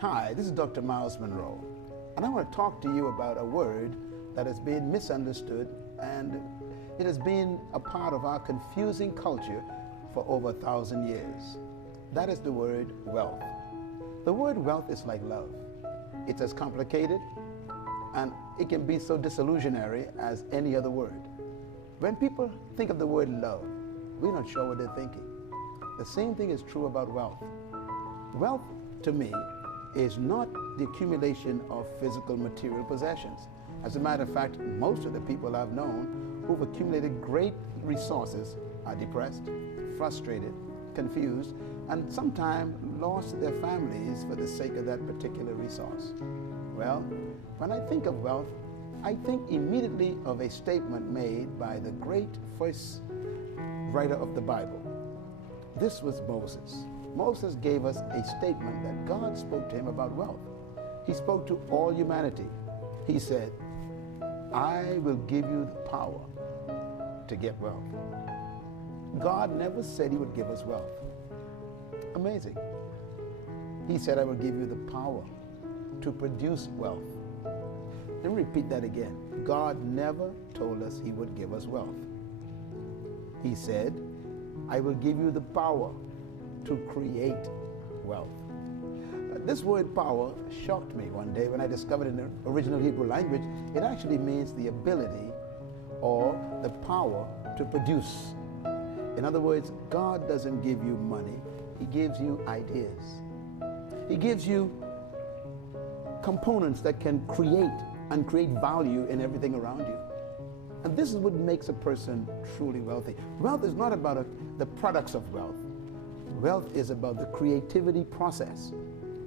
Hi, this is Dr. Miles Monroe, and I want to talk to you about a word that has been misunderstood, and it has been a part of our confusing culture for over 1,000 years. That is the word wealth. The word wealth is like love. It's as complicated, and it can be so disillusionary as any other word. When people think of the word love, we're not sure what they're thinking. The same thing is true about wealth. Wealth, to me, is not the accumulation of physical material possessions. As a matter of fact, most of the people I've known who've accumulated great resources are depressed, frustrated, confused, and sometimes lost their families for the sake of that particular resource. Well, when I think of wealth, I think immediately of a statement made by the great first writer of the Bible. This was Moses. Moses gave us a statement that God spoke to him about wealth. He spoke to all humanity. He said, I will give you the power to get wealth. God never said he would give us wealth. Amazing. He said, I will give you the power to produce wealth. Let me repeat that again. God never told us he would give us wealth. He said, I will give you the power to create wealth. This word power shocked me one day when I discovered in the original Hebrew language, it actually means the ability or the power to produce. In other words, God doesn't give you money, he gives you ideas. He gives you components that can create and create value in everything around you. And this is what makes a person truly wealthy. Wealth is not about the products of wealth. Wealth is about the creativity process,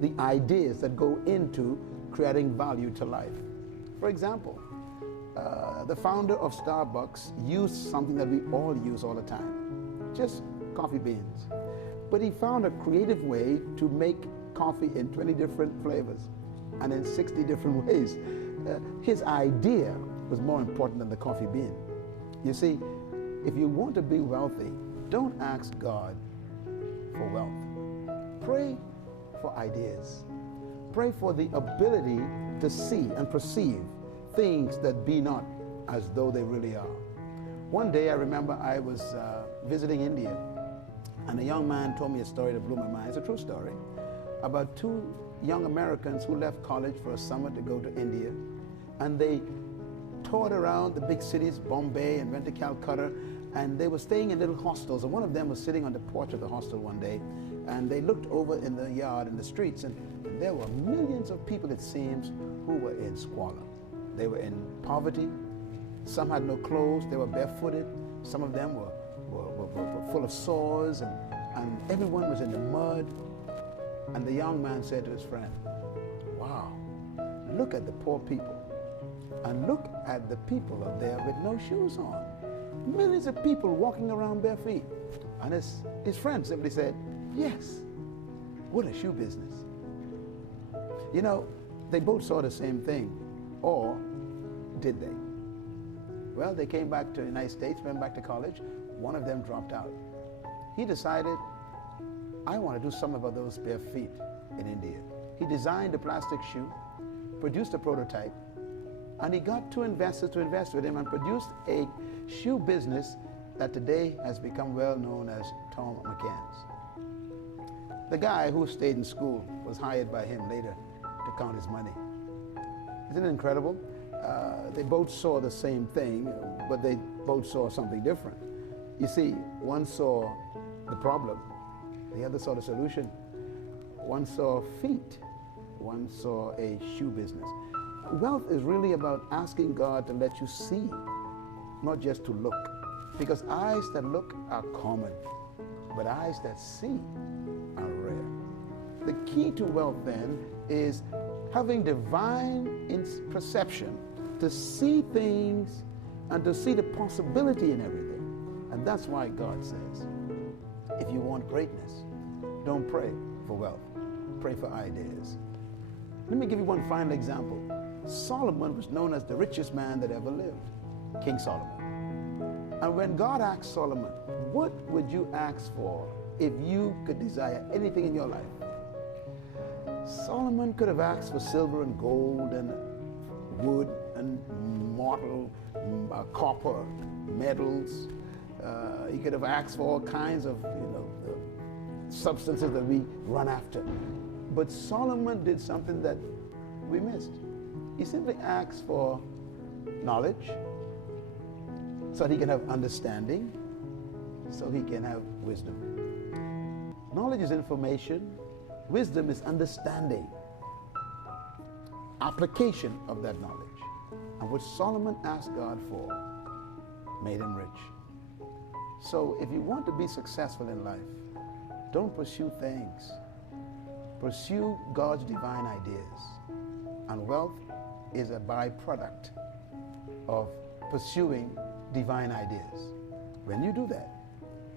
the ideas that go into creating value to life. For example, the founder of Starbucks used something that we all use all the time, just coffee beans. But he found a creative way to make coffee in 20 different flavors and in 60 different ways. His idea was more important than the coffee bean. You see, if you want to be wealthy, don't ask God for wealth. Pray for ideas. Pray for the ability to see and perceive things that be not as though they really are. One day I remember I was visiting India, and a young man told me a story that blew my mind. It's a true story about two young Americans who left college for a summer to go to India, and they toured around the big cities, Bombay, and went to Calcutta, and they were staying in little hostels, and one of them was sitting on the porch of the hostel one day, and they looked over in the yard, in the streets, and there were millions of people, it seems, who were in squalor. They were in poverty. Some had no clothes. They were barefooted. Some of them were full of sores, and everyone was in the mud. And the young man said to his friend, wow, look at the poor people, and look at the people up there with no shoes on. Millions of people walking around bare feet. And his friend simply said, yes, what a shoe business. You know, they both saw the same thing, or did they? Well, they came back to the United States, went back to college. One of them dropped out. He decided, I want to do something about those bare feet in India. He designed a plastic shoe, produced a prototype, and he got two investors to invest with him and produced a shoe business that today has become well known as Tom McCann's. The guy who stayed in school was hired by him later to count his money. Isn't it incredible? They both saw the same thing, but they both saw something different. You see, one saw the problem, the other saw the solution. One saw feet, one saw a shoe business. Wealth is really about asking God to let you see, not just to look. Because eyes that look are common, but eyes that see are rare. The key to wealth then is having divine perception to see things and to see the possibility in everything. And that's why God says, if you want greatness, don't pray for wealth, pray for ideas. Let me give you one final example. Solomon was known as the richest man that ever lived, King Solomon. And when God asked Solomon, what would you ask for if you could desire anything in your life? Solomon could have asked for silver and gold and wood and mortal, copper, metals. He could have asked for all kinds of, substances that we run after. But Solomon did something that we missed. He simply asked for knowledge so that he can have understanding, so he can have wisdom. Knowledge is information. Wisdom is understanding, application of that knowledge. And what Solomon asked God for made him rich. So if you want to be successful in life, don't pursue things. Pursue God's divine ideas. And wealth is a byproduct of pursuing divine ideas. When you do that,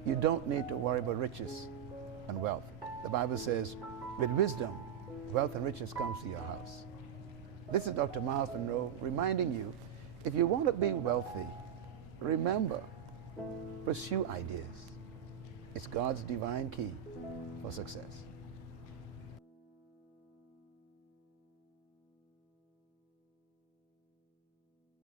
you don't need to worry about riches and wealth. The Bible says, with wisdom, wealth and riches comes to your house. This is Dr. Miles Monroe reminding you, if you want to be wealthy, remember, pursue ideas. It's God's divine key for success.